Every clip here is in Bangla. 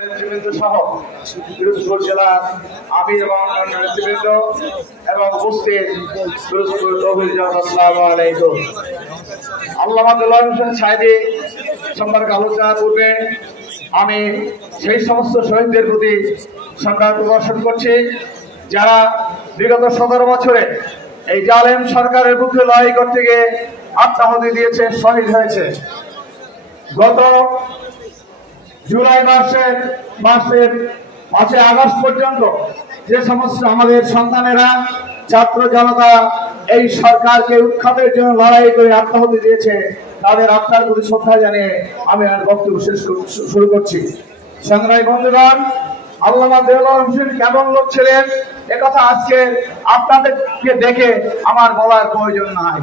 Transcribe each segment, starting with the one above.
নেতৃবৃন্দ সহ পিরোজপুর জেলার আমির এবং অন্যান্য নেতৃবৃন্দ এবং উপস্থিত পিরোজপুর তহবিল জামাত, আসসালামু আলাইকুম। আল্লামা দেলোয়ার হোসেন সাঈদী সম্পর্কে আলোচনার পূর্বে আমি সেই সমস্ত শহীদদের প্রতি শ্রদ্ধা প্রদর্শন করছি যারা বিগত 17 বছরে এই জালেম সরকারের বিরুদ্ধে লড়াই করতে গিয়ে আত্মাহুতি দিয়েছে, শহীদ হয়েছে। গত জুলাই মাসের 5 আগস্ট পর্যন্ত যে সমস্ত আমাদের সন্তানেরা, ছাত্র জনতা এই সরকারকে উৎখাতের জন্য লড়াই করে আত্মাহুতি দিয়েছে, তাদের আত্মার প্রতি শ্রদ্ধা জানিয়ে আমি আর বক্তব্য শুরু করছি। সংগ্রামী বন্ধুগণ, আল্লামা দেলোয়ার হোসেন কেমন লোক ছিলেন একথা আজকে আপনাদেরকে দেখে আমার বলার প্রয়োজন নাই।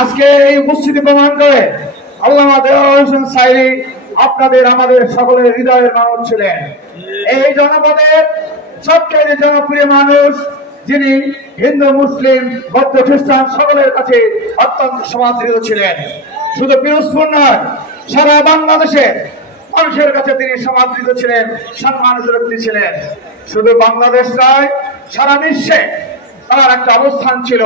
আজকে এই উপস্থিতি প্রমাণ করে আল্লামা দেলোয়ার হোসেন সাঈদী আপনাদের আমাদের সকলের হৃদয়ের মানুষ ছিলেন। এই জনপদের সবচেয়ে জনপ্রিয় মানুষ, যিনি হিন্দু, মুসলিম, বৌদ্ধ, খ্রিস্টান সকলের কাছে অত্যন্ত সমাদৃত ছিলেন। শুধু পিরোজপুর নয়, সারা বাংলাদেশে মানুষের কাছে তিনি সমাদৃত ছিলেন, সম্মানিত ব্যক্তি ছিলেন। শুধু বাংলাদেশ নয়, সারা বিশ্বে তার একটা অবস্থান ছিল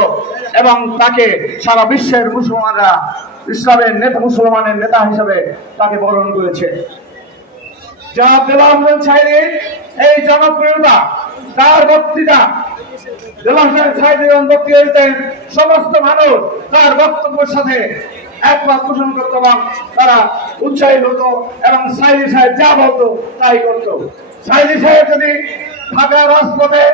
এবং তাকে সারা বিশ্বের মুসলমানরা ইসলামের নেতা, মুসলমানের নেতা হিসেবে তাকে বরণ করেছে। জনাব দেলোয়ার হোসেন সাঈদীর এই জনপ্রিয়তা, তার বক্তৃতা, দেলোয়ার হোসেন সাঈদী বক্তৃতা দিতেন, সমস্ত মানুষ তার বক্তব্যের সাথে একমত পোষণ করত এবং তারা উৎসাহিত হতো এবং সাঈদী সাহেব যা বলতো তাই করত। সাঈদী সাহেব যদি ঢাকা রাজপথে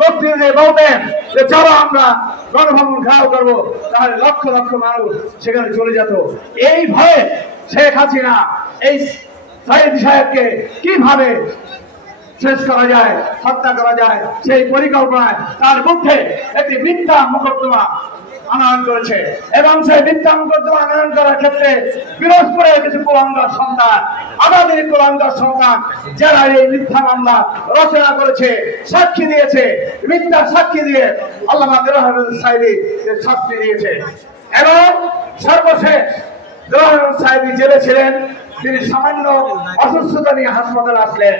বক্তৃতা বলতেন যে চলো আমরা গণভবন ঘেরাও করবো, তাহলে লক্ষ লক্ষ মানুষ সেখানে চলে যেত। এই ভয়ে শেখ হাসিনা এই সাঈদী সাহেবকে কিভাবে শেষ করা যায়, হত্যা করা যায়, সেই পরিকল্পনায় তার মধ্যে একটি মিথ্যা মোকদ্দমা আনয়ন করেছে এবং সেই মিথ্যা মোকদ্দমা আনয়ন করার ক্ষেত্রে পিরোজপুরের কিছু কুলাঙ্গার সন্তান, আমাদের কুলাঙ্গার সন্তান, যারা এই মিথ্যা মামলা রচনা করেছে, সাক্ষী দিয়েছে, মিথ্যা সাক্ষী দিয়ে আল্লামা দেলোয়ার হোসেন সাঈদী শাস্তি দিয়েছে। এবং সর্বশেষ দেলোয়ার হোসেন সাঈদী জেলে ছিলেন। তিনি সামান্য অসুস্থতা নিয়ে হাসপাতালে আসলেন।